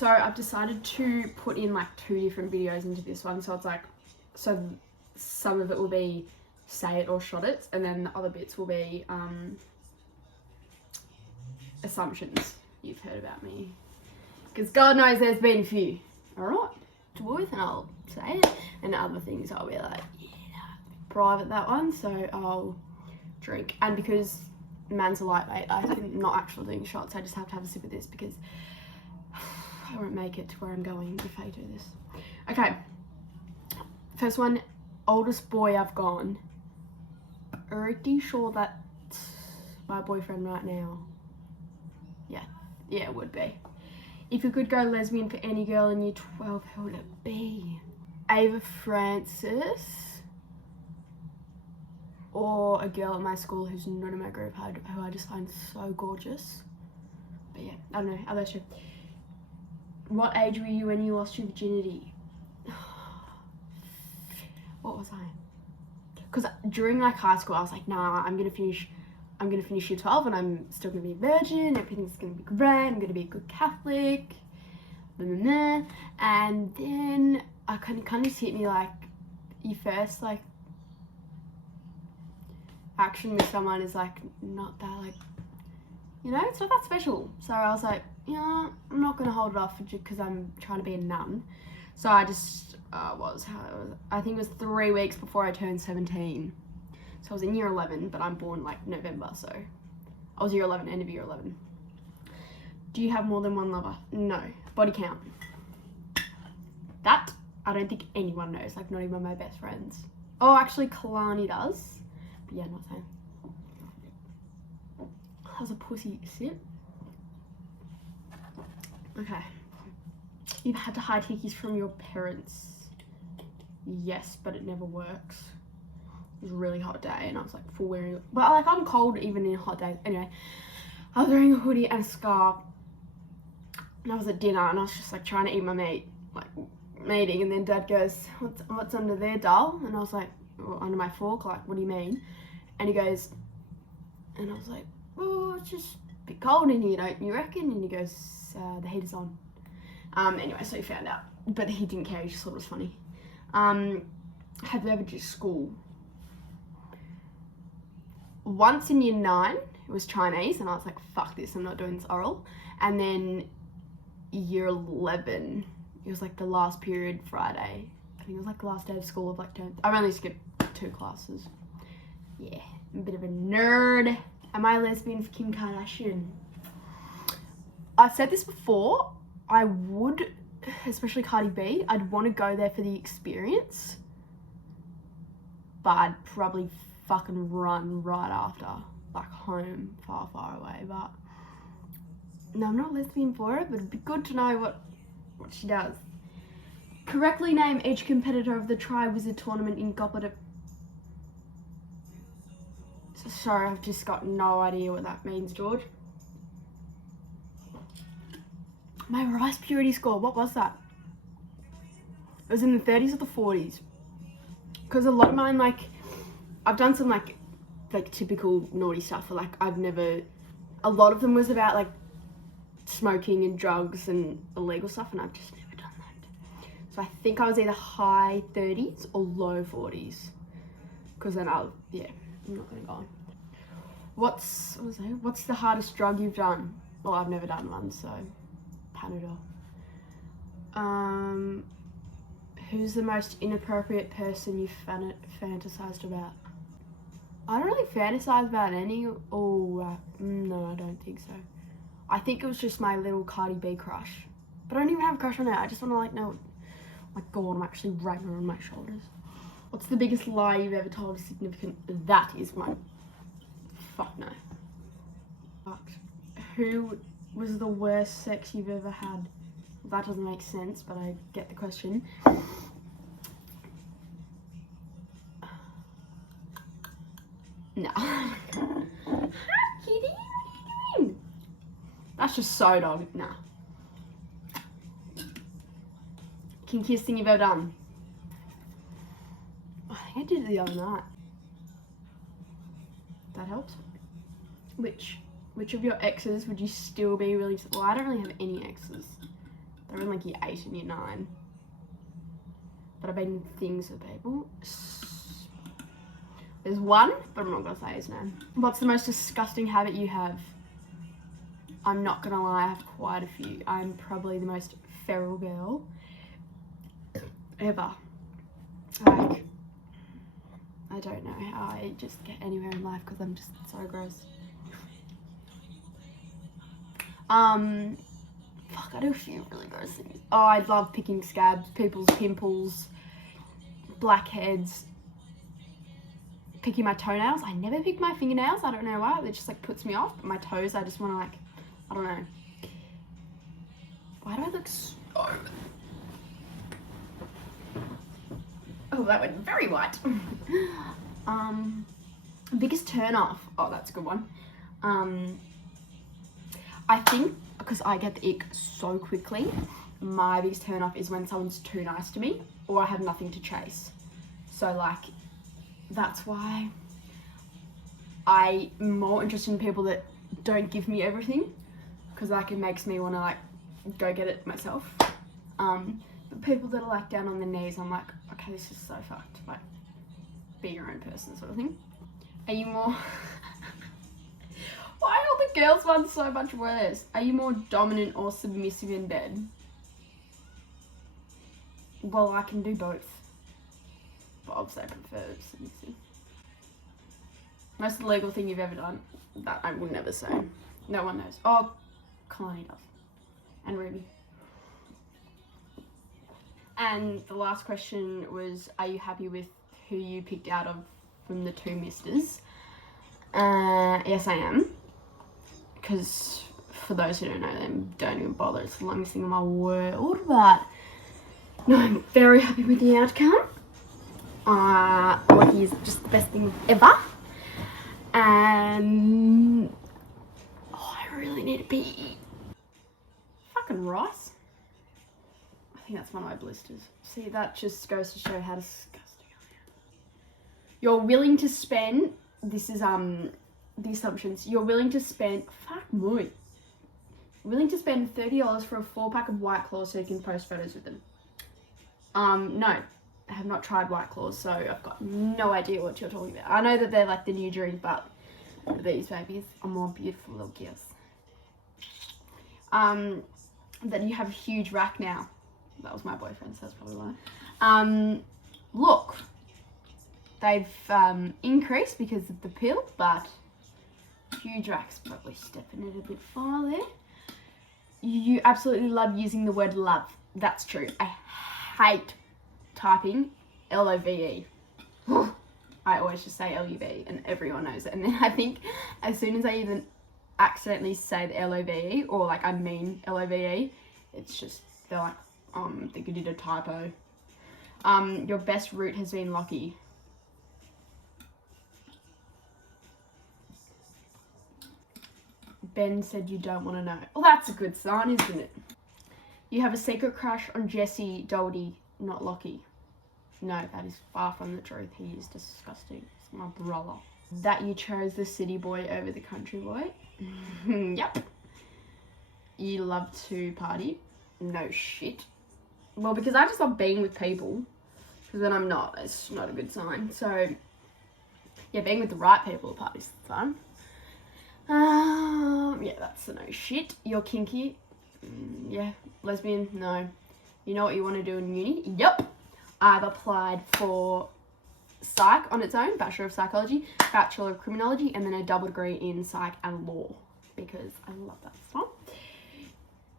So I've decided to put in like 2 different videos into this one. So it's like, so some of it will be say it or shot it, and then the other bits will be assumptions you've heard about me. Because God knows there's been a few. Alright, truth, and I'll say it. And other things I'll be like, yeah, private that one, so I'll drink. And because man's a lightweight, I'm not actually doing shots, I just have to have a sip of this because I won't make it to where I'm going if I do this. Okay, first one, oldest boy I've gone. Pretty sure that's my boyfriend right now. Yeah, it would be. If you could go lesbian for any girl in year 12, who would it be? Ava Francis, or a girl at my school who's not in my group, who I just find so gorgeous. But yeah, I don't know, I'll let you. What age were you when you lost your virginity? What was I? Because during like high school, I was like, nah, I'm gonna finish year 12 and I'm still gonna be a virgin, everything's gonna be great, I'm gonna be a good Catholic, blah, blah, blah. And then I kind of just hit me like, your first like action with someone is like not that, like, you know, it's not that special. So I was like, yeah, I'm not gonna hold it off because I'm trying to be a nun. So I just I think it was 3 weeks before I turned 17. So I was in year 11, but I'm born like November, so I was year 11, end of year 11. Do you have more than one lover? No. Body count. That, I don't think anyone knows, like not even my best friends. Oh, actually Kalani does. But yeah, not saying. That was a pussy sip. Okay. You've had to hide hickeys from your parents. Yes, but it never works. It was a really hot day and I was like full wearing, but like I'm cold even in hot days. Anyway, I was wearing a hoodie and a scarf and I was at dinner and I was just like trying to eat my meat, like meeting, and then Dad goes, what's under there, doll? And I was like, well, under my fork, like what do you mean? And he goes, and I was like, oh, it's just a bit cold in here, don't you reckon? And he goes, the heater's on. Anyway, so he found out, but he didn't care, he just thought it was funny. Have you ever did school? Once in year 9, it was Chinese, and I was like, fuck this, I'm not doing this oral. And then year 11, it was like the last period Friday. I think it was like the last day of school of like term. I've only skipped 2 classes. Yeah, I'm a bit of a nerd. Am I a lesbian for Kim Kardashian? I've said this before, I would, especially Cardi B, I'd want to go there for the experience, but I'd probably fucking run right after, like home, far, far away. But no, I'm not lesbian for it, but it'd be good to know what she does. Correctly name each competitor of the Tri-Wizard tournament in Goblet of... Sorry, I've just got no idea what that means, George. My rice purity score, what was that? It was in the 30s or the 40s. Because a lot of mine, like, I've done some, like typical naughty stuff. For, like, a lot of them was about, like, smoking and drugs and illegal stuff, and I've just never done that. So I think I was either high 30s or low 40s. Because then I'm not going to go on. What's the hardest drug you've done? Well, I've never done one, so Panadol. Who's the most inappropriate person you've fantasized about? I don't really fantasize about any. No, I don't think so. I think it was just my little Cardi B crush. But I don't even have a crush on her. I just want to like know, my God, I'm actually right on my shoulders. What's the biggest lie you've ever told a significant? That is one. Fuck no. But who was the worst sex you've ever had? That doesn't make sense, but I get the question. No. Hi, kitty. What are you doing? That's just so dog. Nah. Kinkiest thing you've ever done? I think I did it the other night. That helps. Which of your exes would you still be really... Well, I don't really have any exes. They were in like year 8 and year 9. But I've been in things with people. There's one, but I'm not gonna say his name. What's the most disgusting habit you have? I'm not gonna lie, I have quite a few. I'm probably the most feral girl ever. Like, I don't know how I just get anywhere in life because I'm just so gross. Fuck, I do a few really gross things. Oh, I love picking scabs, people's pimples, blackheads, picking my toenails. I never pick my fingernails. I don't know why. It just like puts me off. But my toes, I just want to like, I don't know. Why do I look so... Oh, that went very white. Biggest turn off. Oh, that's a good one. I think because I get the ick so quickly, my biggest turn off is when someone's too nice to me or I have nothing to chase. So like, that's why I'm more interested in people that don't give me everything, because like it makes me want to like go get it myself. But people that are like down on their knees, I'm like, okay, this is so fucked. Like, be your own person sort of thing. Are you more... Why are all the girls ones so much worse? Are you more dominant or submissive in bed? Well, I can do both. But obviously I prefer submissive. Most illegal thing you've ever done? That I will never say. No one knows. Oh, Kalani does. And Ruby. And the last question was, are you happy with who you picked out of from the 2 misters? Yes, I am. Because for those who don't know them, don't even bother. It's the longest thing in my world. But no, I'm very happy with the outcome. Lucky is just the best thing ever. And oh, I really need to pee. Fucking rice. I think that's one of my blisters. See, that just goes to show how disgusting I am. You're willing to spend, this is the assumptions. You're willing to spend, fuck me. Willing to spend $30 for a 4-pack of White Claws so you can post photos with them. No, I have not tried White Claws, so I've got no idea what you're talking about. I know that they're like the new drink, but these babies are more beautiful little girls. That you have a huge rack now. That was my boyfriend, so that's probably why. Look, they've increased because of the pill, but huge racks probably stepping it a bit far there. You absolutely love using the word love. That's true. I hate typing L-O-V-E. I always just say L-U-V and everyone knows it. And then I think as soon as I even accidentally say the L-O-V-E or like I mean L-O-V-E, it's just, they're like, I think you did a typo. Your best route has been Lockie. Ben said you don't want to know. Well, that's a good sign, isn't it? You have a secret crush on Jesse Doldy, not Lockie. No, that is far from the truth. He is disgusting. It's my brother. That you chose the city boy over the country boy? Yep. You love to party? No shit. Well, because I just love being with people. Because then I'm not. It's not a good sign. So, yeah, being with the right people at parties is fun. Yeah, that's a no shit. You're kinky? Yeah. Lesbian? No. You know what you want to do in uni? Yep. I've applied for psych on its own, Bachelor of Psychology, Bachelor of Criminology, and then a double degree in psych and law because I love that stuff.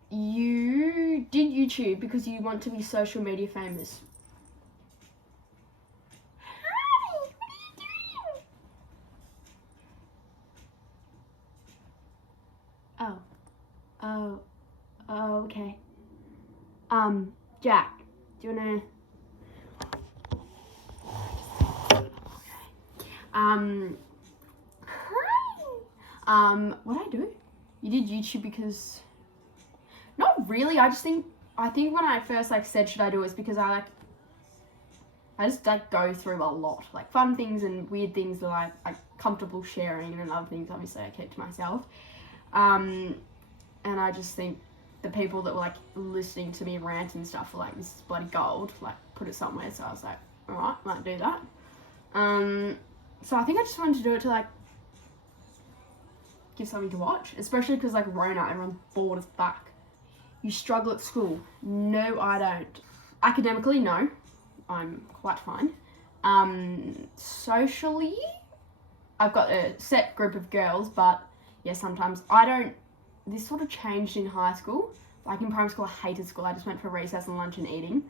You did YouTube because you want to be social media famous. Hi, what are you doing? Oh, okay. Jack, do you wanna? Hi. What I do? You did YouTube because, not really. I think when I first like said should I do it, it's because I just like go through a lot, like fun things and weird things that I'm comfortable sharing, and then other things obviously I keep to myself. And I just think the people that were like listening to me rant and stuff were like, this is bloody gold, like put it somewhere. So I was like, all right, might do that. So I think I just wanted to do it to like give something to watch, especially because like Rona, everyone's bored as fuck. You struggle at school? No, I don't. Academically, no, I'm quite fine. Socially, I've got a set group of girls, but yeah, sometimes I don't. This sort of changed in high school. Like in primary school, I hated school. I just went for recess and lunch and eating.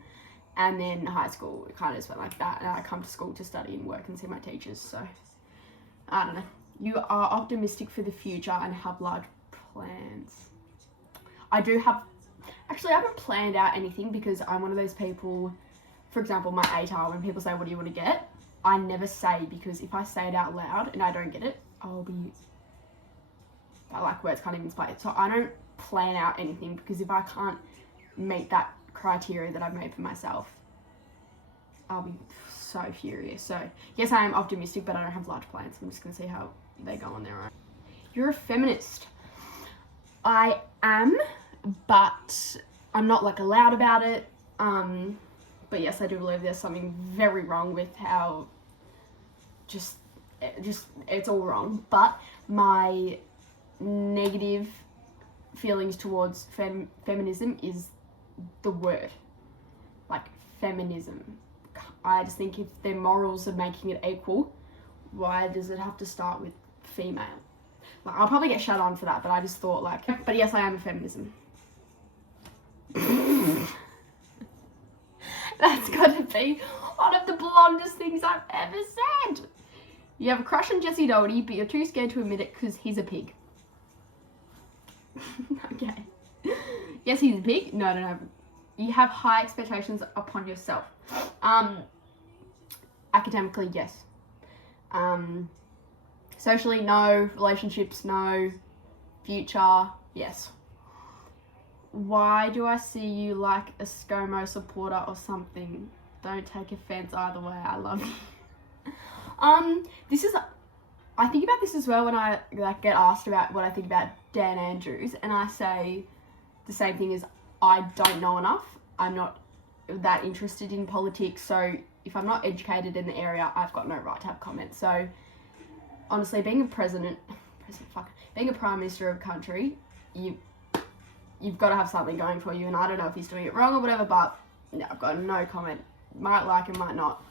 And then high school, it kind of just went like that. And I come to school to study and work and see my teachers. So, I don't know. You are optimistic for the future and have large plans. I do have... Actually, I haven't planned out anything because I'm one of those people... For example, my ATAR, when people say, what do you want to get? I never say, because if I say it out loud and I don't get it, I'll be... like words can't even spell it. So I don't plan out anything because if I can't meet that criteria that I've made for myself, I'll be so furious. So yes, I am optimistic, but I don't have large plans. I'm just gonna see how they go on their own. You're a feminist. I am, but I'm not like loud about it. But yes, I do believe there's something very wrong with how just it's all wrong. But my negative feelings towards feminism is the word, like feminism. I just think if their morals are making it equal, why does it have to start with female? Like, I'll probably get shut on for that, but I just thought like, but yes, I am a feminism. That's gotta be one of the blondest things I've ever said. You have a crush on Jesse Doherty, but you're too scared to admit it because he's a pig. Okay. Yes, he's a pig. No. You have high expectations upon yourself. Academically, yes. Socially, no. Relationships, no. Future, yes. Why do I see you like a ScoMo supporter or something? Don't take offense either way. I love you. I think about this as well when I like get asked about what I think about Dan Andrews, and I say the same thing as I don't know enough. I'm not that interested in politics, so if I'm not educated in the area, I've got no right to have comments. So honestly, being a being a prime minister of a country, you've got to have something going for you, and I don't know if he's doing it wrong or whatever, but no, I've got no comment. Might like him, might not.